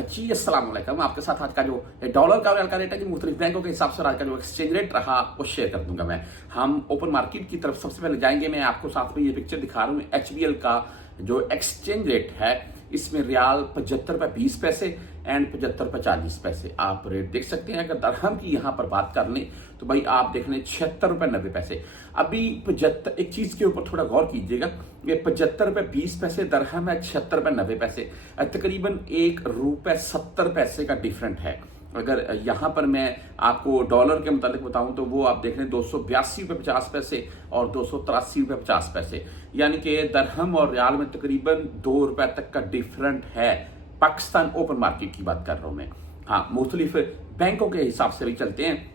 जी अस्सलाम वालेकुम। आपके साथ आज का जो डॉलर का और रियाल का रेट है कि मुख्तलिफ बैंकों के हिसाब से आज का जो एक्सचेंज रेट रहा वो शेयर कर दूंगा मैं। हम ओपन मार्केट की तरफ सबसे पहले जाएंगे। मैं आपको साथ में ये पिक्चर दिखा रहा हूँ HBL का जो एक्सचेंज रेट है। इसमें रियाल 75 रुपये 20 पैसे एंड 75 रुपये 40 पैसे आप रेट देख सकते हैं। अगर दरहम की यहाँ पर बात कर लें तो भाई आप देख लें 76 रुपये 90 पैसे। अभी 75, एक चीज के ऊपर थोड़ा गौर कीजिएगा, ये 75 रुपये 20 पैसे दरहम है 76 रुपये 90 पैसे, तकरीबन ₹1.70 का डिफरेंट है। अगर यहाँ पर मैं आपको डॉलर के मुताबिक बताऊं तो वो आप देख लें 282 रुपये 50 पैसे और 283 रुपये 50 पैसे, यानी कि दरहम और रियाल में तकरीबन ₹2 तक का डिफरेंट है। पाकिस्तान ओपन मार्केट की बात कर रहा हूं मैं। हाँ, मुख्तलिफ बैंकों के हिसाब से भी चलते हैं।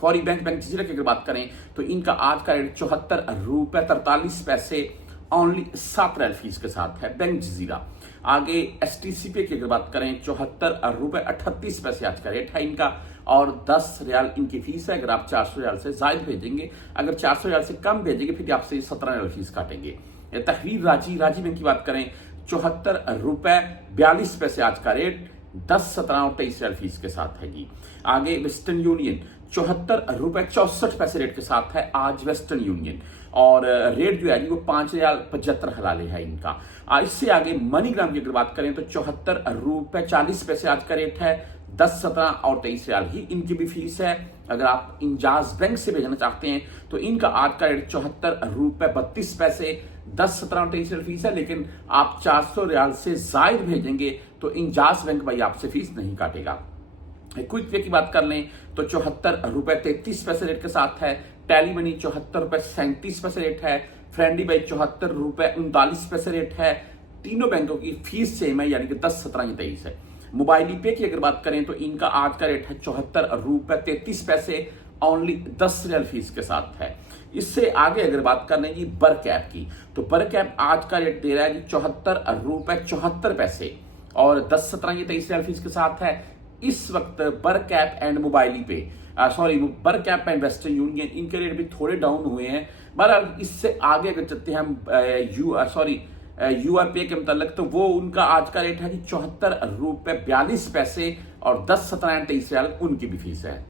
फौरी बैंक जजीरा की अगर बात करें तो इनका आज का रेट ₹74.43 ओनली 7 रियाल फीस के साथ है बैंक जजीरा। आगे STCP की अगर बात करें ₹74.38 आज का रेट है इनका और 10 रियाल इनकी फीस है। अगर आप 400 रियाल से जायद भेजेंगे, अगर 400 रियाल से कम भेजेंगे फिर आपसे 17 रियाल फीस काटेंगे। तहरीर राजी बैंक की बात करें ₹74.42 आज का रेट 10, 17 और 23 रियाल फीस के साथ है जी। आगे वेस्टर्न यूनियन ₹74.64 रेट के साथ है आज वेस्टर्न यूनियन, और रेट जो है जी वो 5 रियाल 75 हलाले है इनका। इससे आगे मनीग्राम की अगर बात करें तो ₹74.40 आज का रेट है 10, 17 और 23 रियाल ही इनकी भी फीस है। अगर आप इंजाज बैंक से भेजना चाहते हैं तो इनका आज का रेट ₹74.32 10, 17 और 23 रियाल फीस है, लेकिन आप 400 रियाल से जायद भेजेंगे तो इंजाज बैंक भाई आपसे फीस नहीं काटेगा। क्विक पे की बात कर लें तो ₹74.33 रेट के साथ है। टैली मनी ₹74.37 रेट है। फ्रेंडली बाई ₹74.39 रेट है। तीनों बैंकों की फीस सेम है, यानी कि 10, 17 या 23 है। मोबाइल पे की अगर बात करें तो इनका आज का रेट है ₹74.33 ओनली 10 रियाल फीस के साथ है। इससे आगे अगर बात कर लें जी बर कैप की तो बर कैप आज का रेट दे रहा है ₹74.74 और 10, 17 या 23 रियाल फीस के साथ है। इस वक्त बर कैप एंड मोबाइली पे बर कैप एंड वेस्टर्न यूनियन इनके रेट भी थोड़े डाउन हुए हैं। बहरहाल इससे आगे अगर चलते हैं हम URP के मुताबिक तो वो उनका आज का रेट है कि ₹74.42 और 10, 17 और 23 रियाल उनकी भी फीस है।